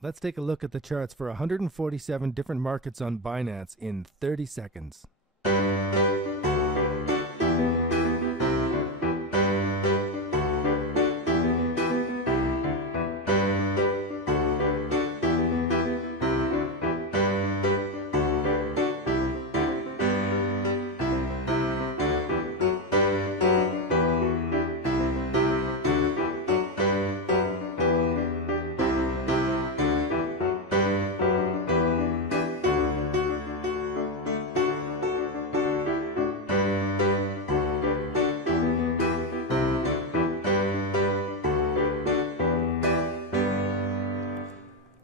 Let's take a look at the charts for 147 different markets on Binance in 30 seconds.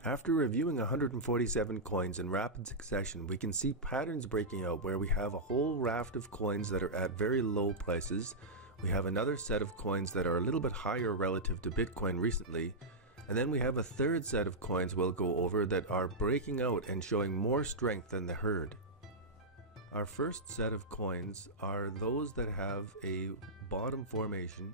After reviewing 147 coins in rapid succession, we can see patterns breaking out where we have a whole raft of coins that are at very low prices. We have another set of coins that are a little bit higher relative to Bitcoin recently. And then we have a third set of coins we'll go over that are breaking out and showing more strength than the herd. Our first set of coins are those that have a bottom formation,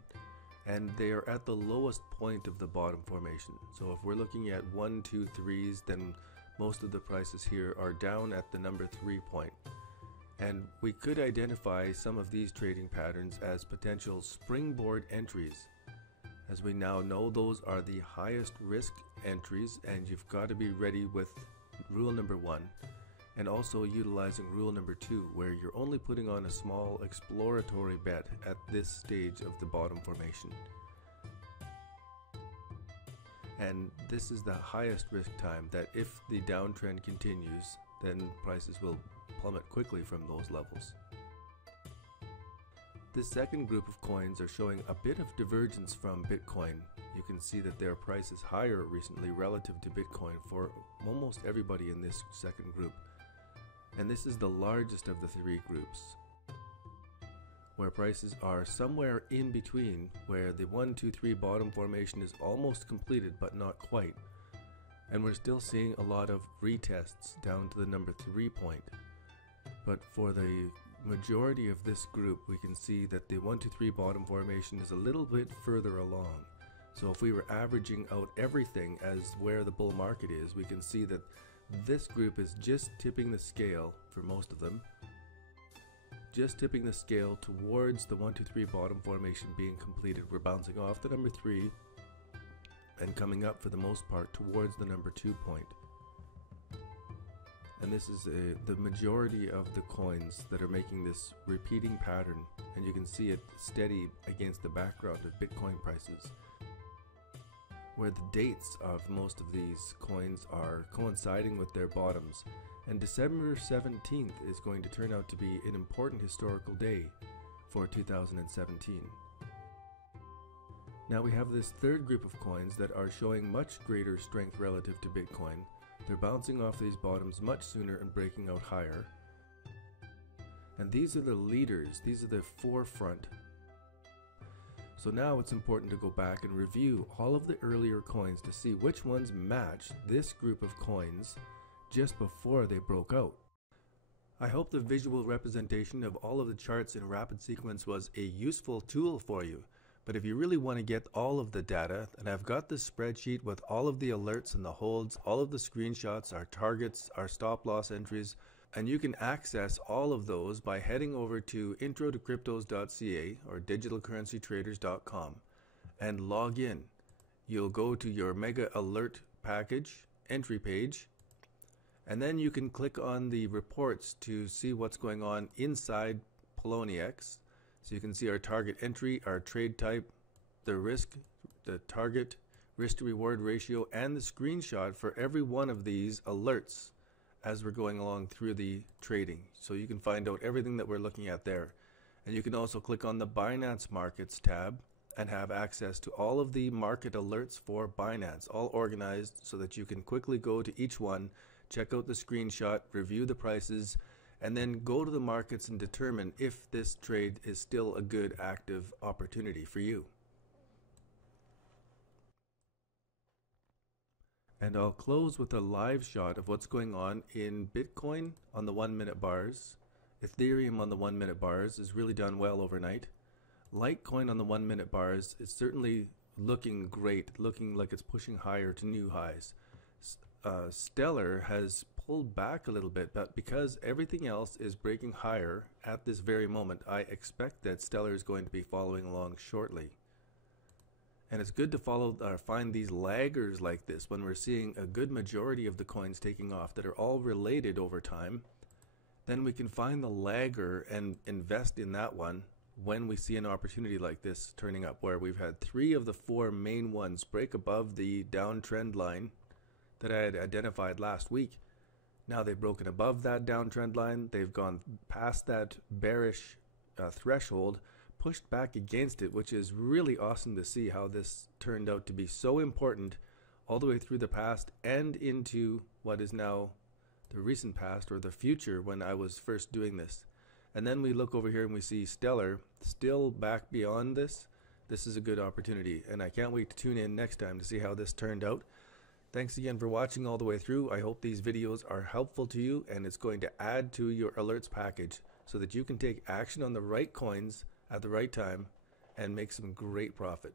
and they are at the lowest point of the bottom formation. So if we're looking at 1, 2, 3s, then most of the prices here are down at the number 3 point. And we could identify some of these trading patterns as potential springboard entries. As we now know, those are the highest risk entries, and you've got to be ready with rule number 1. And also utilizing rule number 2, where you're only putting on a small exploratory bet at this stage of the bottom formation. And this is the highest risk time, that if the downtrend continues, then prices will plummet quickly from those levels. This second group of coins are showing a bit of divergence from Bitcoin. You can see that their price is higher recently relative to Bitcoin for almost everybody in this second group. And this is the largest of the three groups, where prices are somewhere in between, where the 1, 2, 3 bottom formation is almost completed but not quite. And we're still seeing a lot of retests down to the number 3 point. But for the majority of this group, we can see that the 1, 2, 3 bottom formation is a little bit further along. So if we were averaging out everything as where the bull market is, we can see that this group is just tipping the scale for most of them. Just tipping the scale towards the 1, 2, 3 bottom formation being completed. We're bouncing off the number 3 and coming up for the most part towards the number 2 point. And this is the majority of the coins that are making this repeating pattern, and you can see it steady against the background of Bitcoin prices, where the dates of most of these coins are coinciding with their bottoms. And December 17th is going to turn out to be an important historical day for 2017. Now we have this third group of coins that are showing much greater strength relative to Bitcoin. They're bouncing off these bottoms much sooner and breaking out higher. And these are the leaders, these are the forefront. So now it's important to go back and review all of the earlier coins to see which ones match this group of coins just before they broke out. I hope the visual representation of all of the charts in rapid sequence was a useful tool for you. But if you really want to get all of the data, and I've got this spreadsheet with all of the alerts and the holds, all of the screenshots, our targets, our stop loss entries, and you can access all of those by heading over to IntroToCryptos.ca or digitalcurrencytraders.com and log in. You'll go to your Mega Alert package entry page, and then you can click on the reports to see what's going on inside Poloniex. So you can see our target entry, our trade type, the risk, the target, risk to reward ratio, and the screenshot for every one of these alerts as we're going along through the trading. So you can find out everything that we're looking at there. And you can also click on the Binance Markets tab and have access to all of the market alerts for Binance, all organized so that you can quickly go to each one, check out the screenshot, review the prices, and then go to the markets and determine if this trade is still a good active opportunity for you. And I'll close with a live shot of what's going on in Bitcoin on the 1 minute bars. Ethereum on the 1 minute bars has really done well overnight. Litecoin on the 1 minute bars is certainly looking great, looking like it's pushing higher to new highs. Stellar has pulled back a little bit, but because everything else is breaking higher at this very moment, I expect that Stellar is going to be following along shortly. And it's good to find these laggers like this when we're seeing a good majority of the coins taking off that are all related over time. Then we can find the lagger and invest in that one when we see an opportunity like this turning up, where we've had 3 of the 4 main ones break above the downtrend line that I had identified last week. Now they've broken above that downtrend line. They've gone past that bearish threshold, pushed back against it, which is really awesome to see how this turned out to be so important all the way through the past and into what is now the recent past, or the future when I was first doing this. And then we look over here and we see Stellar still back beyond this. This is a good opportunity, and I can't wait to tune in next time to see how this turned out. Thanks again for watching all the way through. I hope these videos are helpful to you, and it's going to add to your alerts package so that you can take action on the right coins at the right time and make some great profit.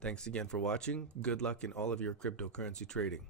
Thanks again for watching. Good luck in all of your cryptocurrency trading.